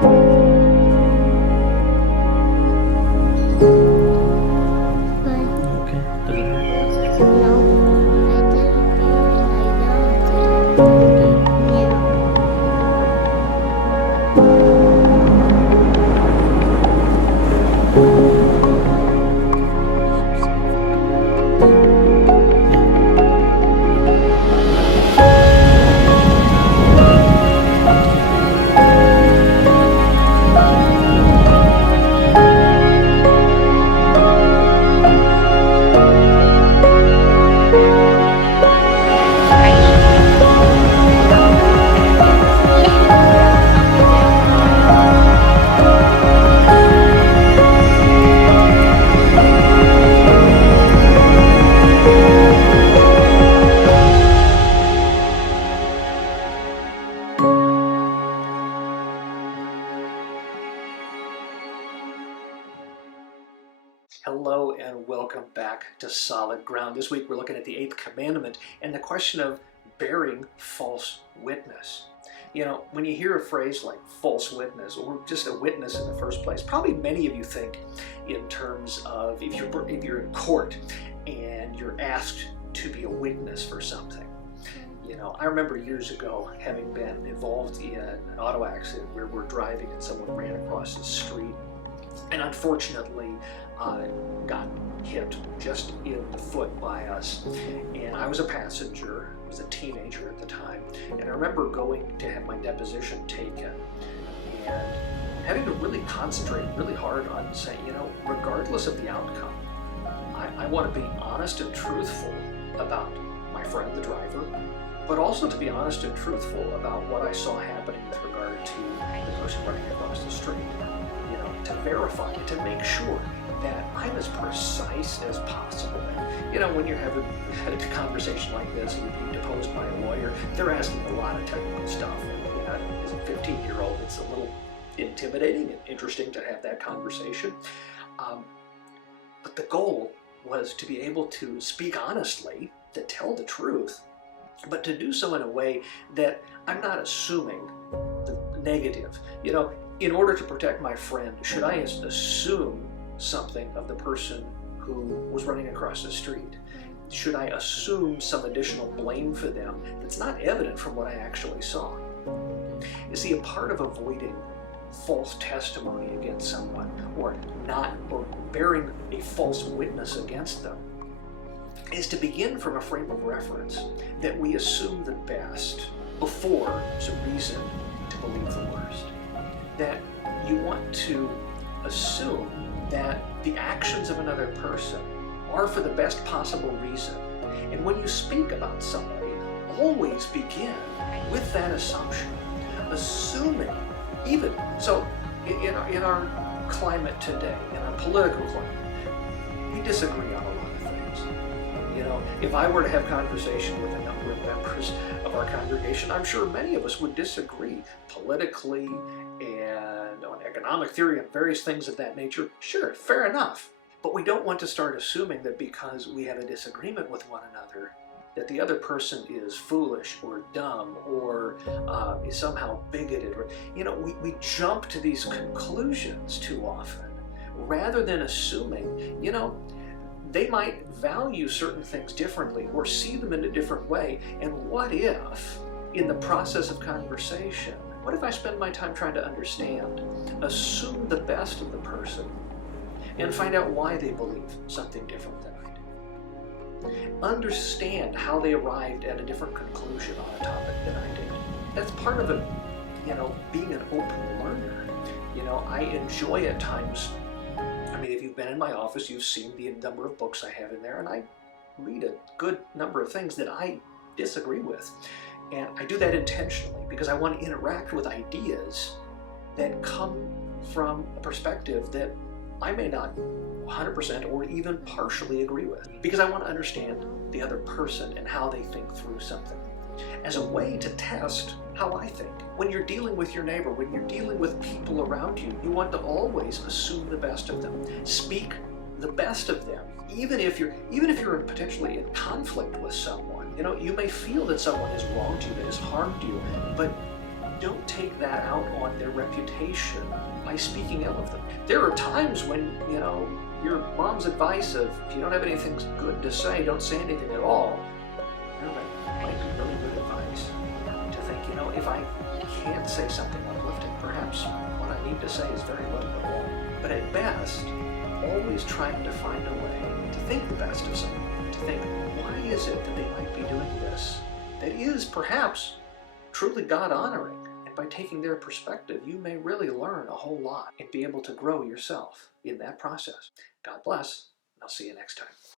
Okay, does it hurt? No, I didn't feel it. I Okay. don't. Yeah. Hello and welcome back to Solid Ground. This week we're looking at the 8th commandment and the question of bearing false witness. You know, when you hear a phrase like false witness or just a witness in the first place, probably many of you think in terms of if you're in court and you're asked to be a witness for something. You know, I remember years ago having been involved in an auto accident where we're driving and someone ran across the street and unfortunately got hit just in the foot by us. And I was a passenger, I was a teenager at the time, and I remember going to have my deposition taken and having to really concentrate really hard on saying, you know, regardless of the outcome, I want to be honest and truthful about my friend, the driver, but also to be honest and truthful about what I saw happening with regard to the person running across the street. You know, to verify it, to make sure that I'm as precise as possible. And, you know, when you're having a conversation like this and you're being deposed by a lawyer, they're asking a lot of technical stuff. And, you know, as a 15-year-old, it's a little intimidating and interesting to have that conversation. But the goal was to be able to speak honestly, to tell the truth, but to do so in a way that I'm not assuming the negative. You know, in order to protect my friend, should I assume something of the person who was running across the street? Should I assume some additional blame for them that's not evident from what I actually saw? You see, a part of avoiding false testimony against someone or bearing a false witness against them is to begin from a frame of reference that we assume the best before there's a reason to believe the worst. That you want to assume that the actions of another person are for the best possible reason. And when you speak about somebody, always begin with that assumption. Assuming, even, so in our climate today, in our political climate, we disagree on a lot of things. You know, if I were to have conversation with a number of members of our congregation, I'm sure many of us would disagree politically and on economic theory and various things of that nature. Sure, fair enough. But we don't want to start assuming that because we have a disagreement with one another, that the other person is foolish or dumb or is somehow bigoted. Or, you know, we jump to these conclusions too often rather than assuming, you know, they might value certain things differently or see them in a different way. And what if, in the process of conversation, what if I spend my time trying to understand, assume the best of the person, and find out why they believe something different than I do? Understand how they arrived at a different conclusion on a topic than I did. That's part of it, you know, being an open learner. You know, I enjoy at times, I mean, if you've been in my office, you've seen the number of books I have in there, and I read a good number of things that I disagree with. And I do that intentionally because I want to interact with ideas that come from a perspective that I may not 100% or even partially agree with, because I want to understand the other person and how they think through something as a way to test how I think. When you're dealing with your neighbor, when you're dealing with people around you, you want to always assume the best of them. Speak the best of them, even if you're potentially in conflict with someone. You know, you may feel that someone has wronged you, that has harmed you, but don't take that out on their reputation by speaking ill of them. There are times when, your mom's advice of, if you don't have anything good to say, don't say anything at all, that might be really good advice. To think, if I can't say something uplifting, perhaps what I need to say is very low or wrong. But at best, always trying to find a way to think the best of someone, to think, why is it that they might be doing this that is perhaps truly God-honoring? And by taking their perspective, you may really learn a whole lot and be able to grow yourself in that process. God bless, and I'll see you next time.